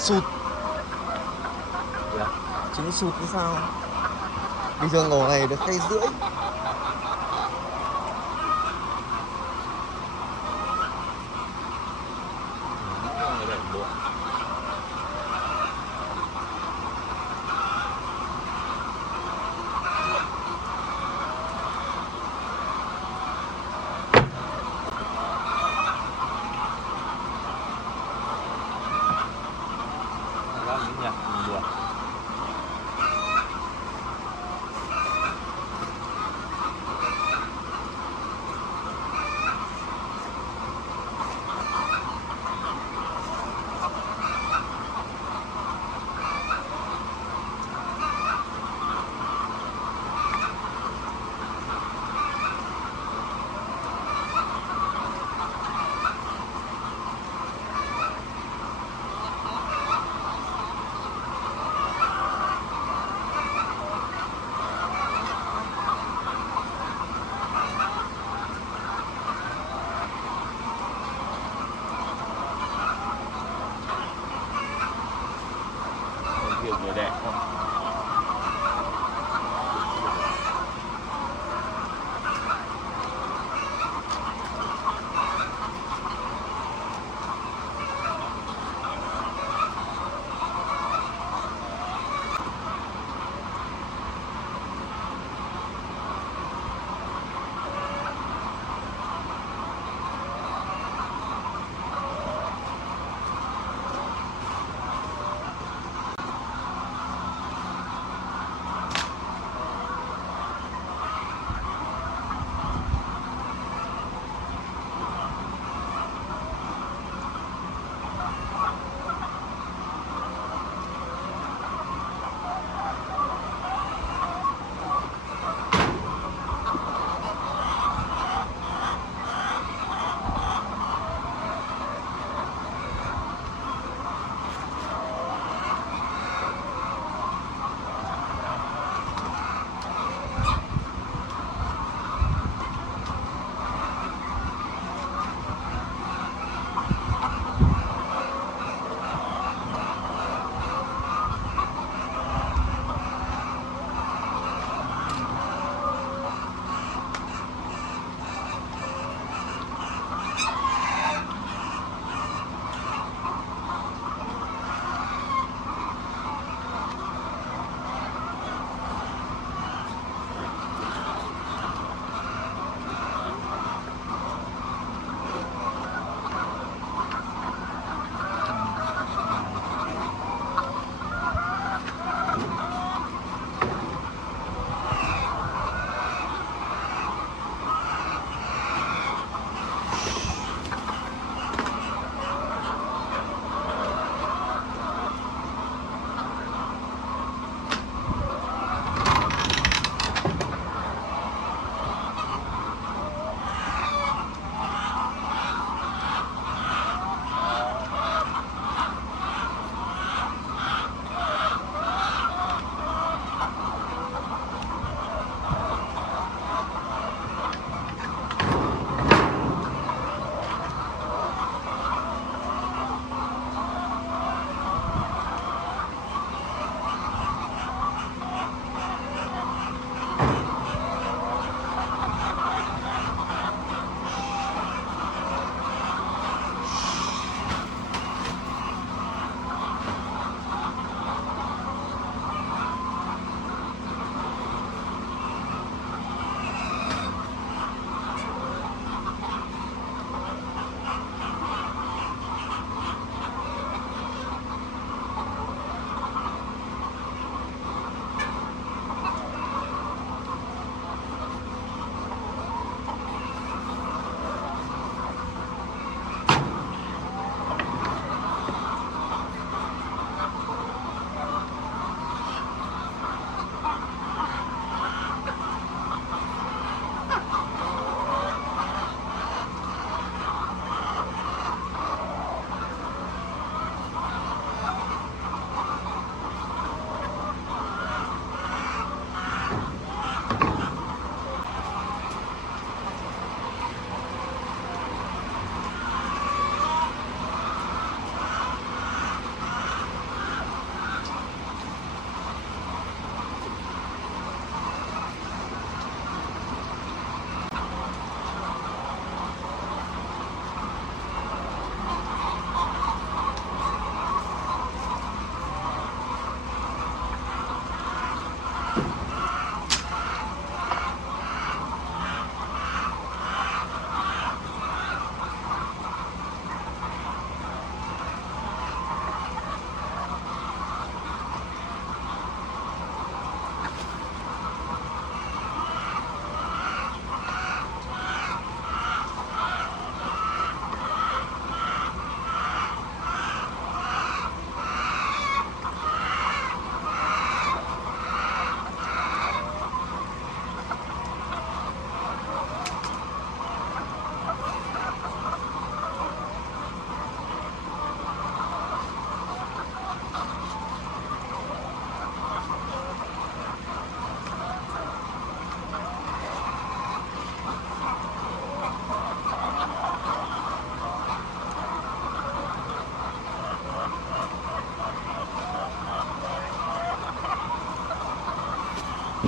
Sụt. Trứng sụt như sao? Bình thường ổ này được 2,5 cây. Người đẹp không?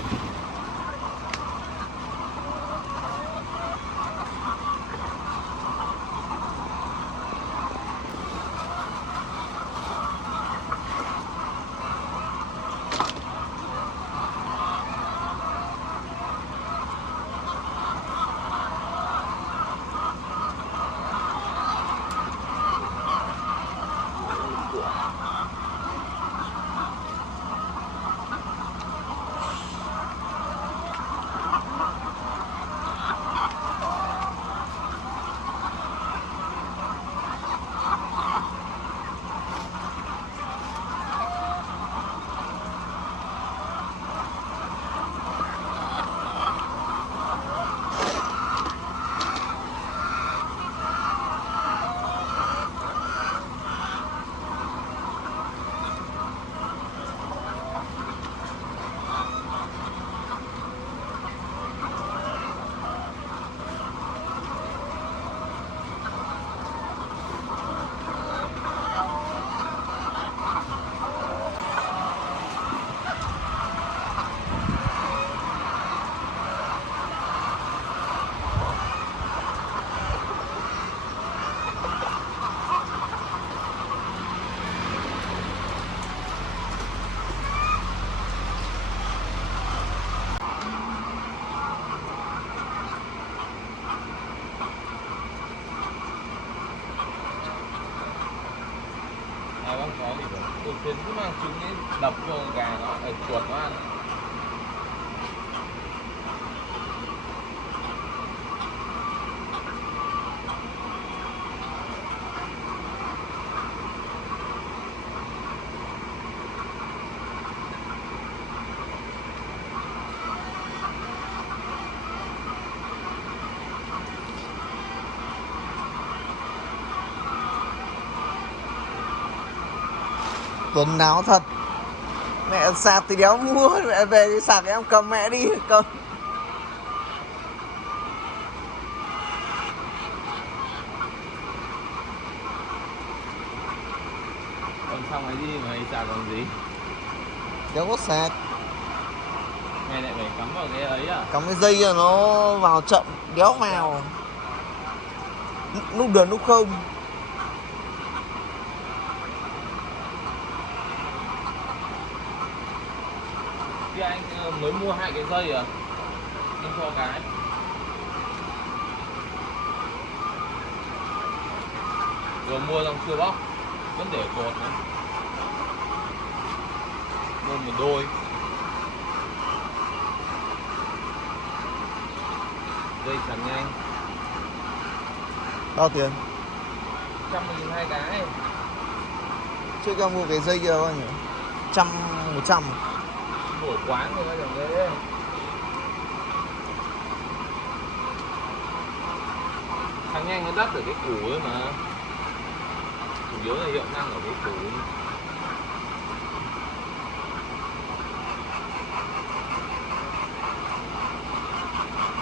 Bác có gì rồi? Tôi khuyến cứ mang trứng ấy đập vô gà nó, chuột nó ăn. Tuần nào thật. Mẹ sạc thì đéo mua, mẹ về thì sạc em cầm mẹ đi cầm. Còn xong ấy đi mà đi sạc còn gì? Đéo có sạc. Mày lại phải cắm vào cái ấy à? Cắm cái dây cho nó vào chậm, đéo vào. Lúc được lúc không. Thì anh mới mua 2 cái dây à? Anh cho cái. Vừa mua xong chưa bóc, vẫn để cột nữa. Mua một đôi. Dây sạc nhanh. Bao tiền? 100.000 2 cái. Trước em mua cái dây kia bao nhiêu? 100. Mở quán rồi chẳng thế. Thằng nhanh nó đắt ở cái củ ấy mà. Chủ yếu là hiệu năng ở cái củ.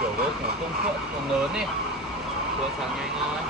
Kiểu đấy nó công suất còn lớn ấy. Tôi sạc nhanh thôi.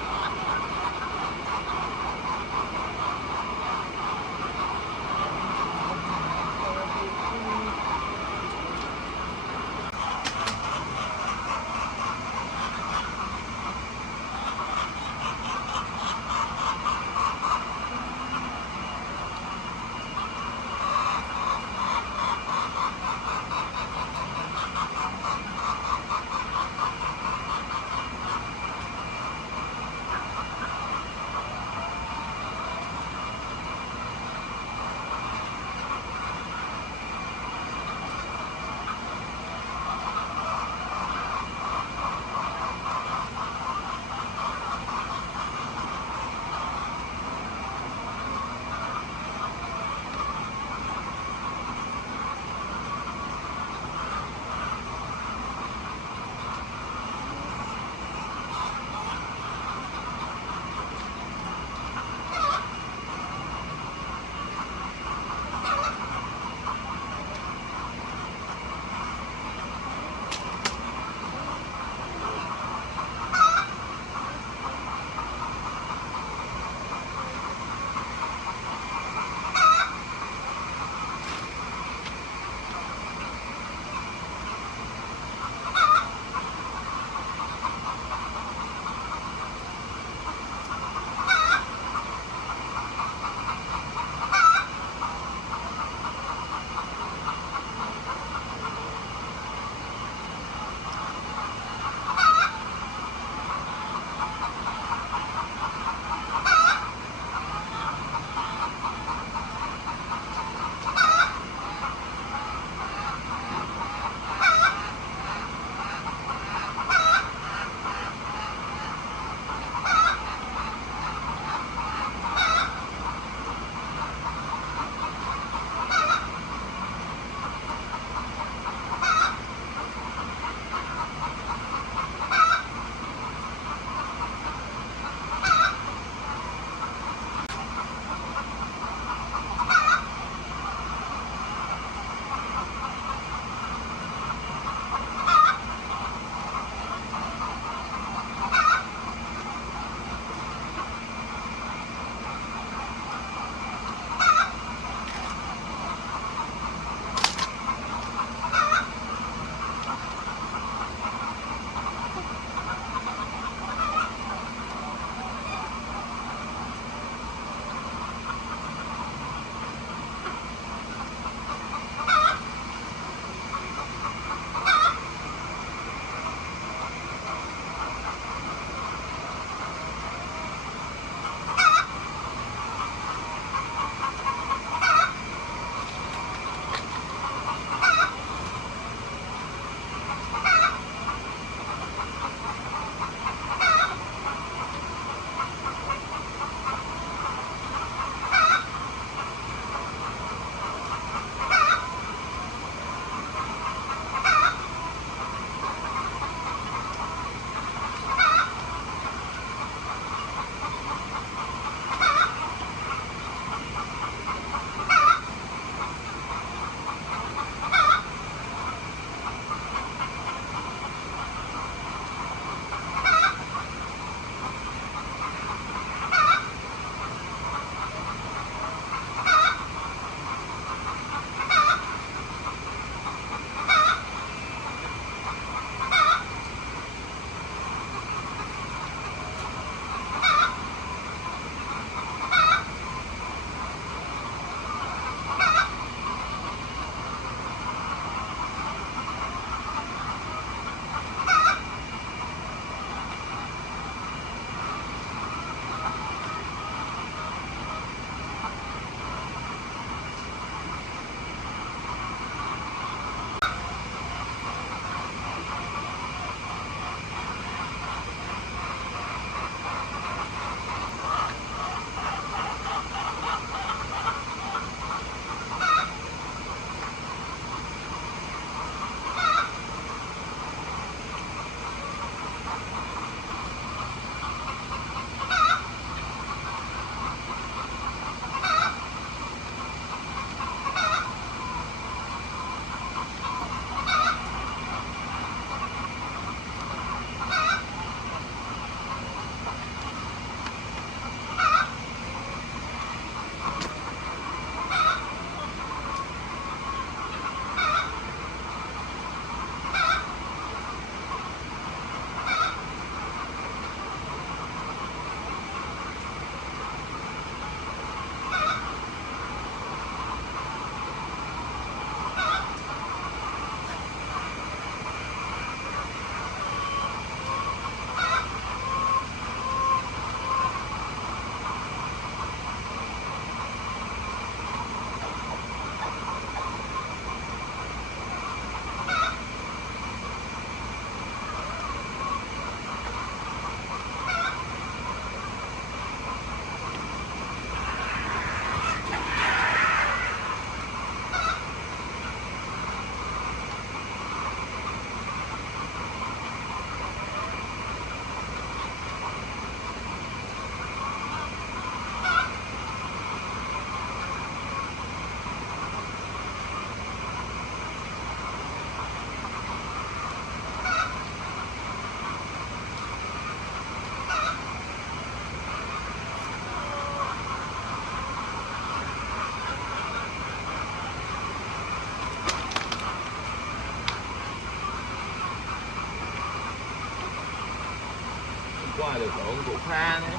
ngoài được có ông Vũ Pha nữa,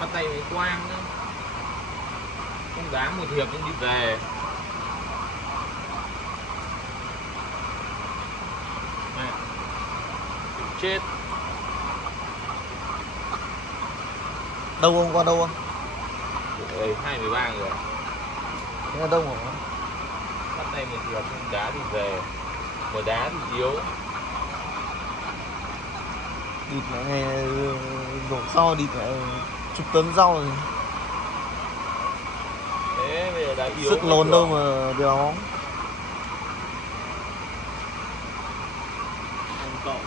bắt tay với Quang nữa, không đá một hiệp cũng đi về. Mẹ, chết. Đâu không, qua đâu không? Ơi 23 người Thế là đông hả? bắt tay một hiệp không đá thì về, mà đá thì yếu. Địt mẹ này đổ sau địt mẹ chục tấn rau rồi. Thế bây giờ đá yếu Sức mới lồn được. đâu mà béo. Không cậu.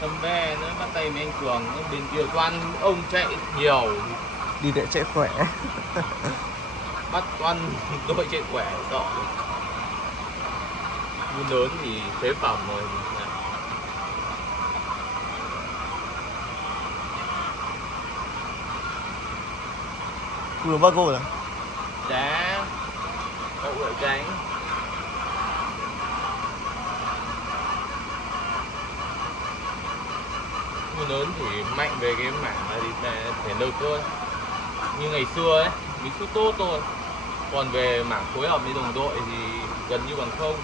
Tâm Be nữa bắt tay với anh Cường, bên kia toàn ông chạy nhiều, Đi để chạy khỏe. bắt toàn đội chạy khỏe tội. Môn lớn thì phế phẩm rồi. Vừa bắt gol à? Đá cậu lại đánh. Môn lớn thì mạnh về cái mảng là thì thể lực thôi, như ngày xưa ấy, mình sút tốt thôi, còn về mảng phối hợp với đồng đội thì gần như bằng không.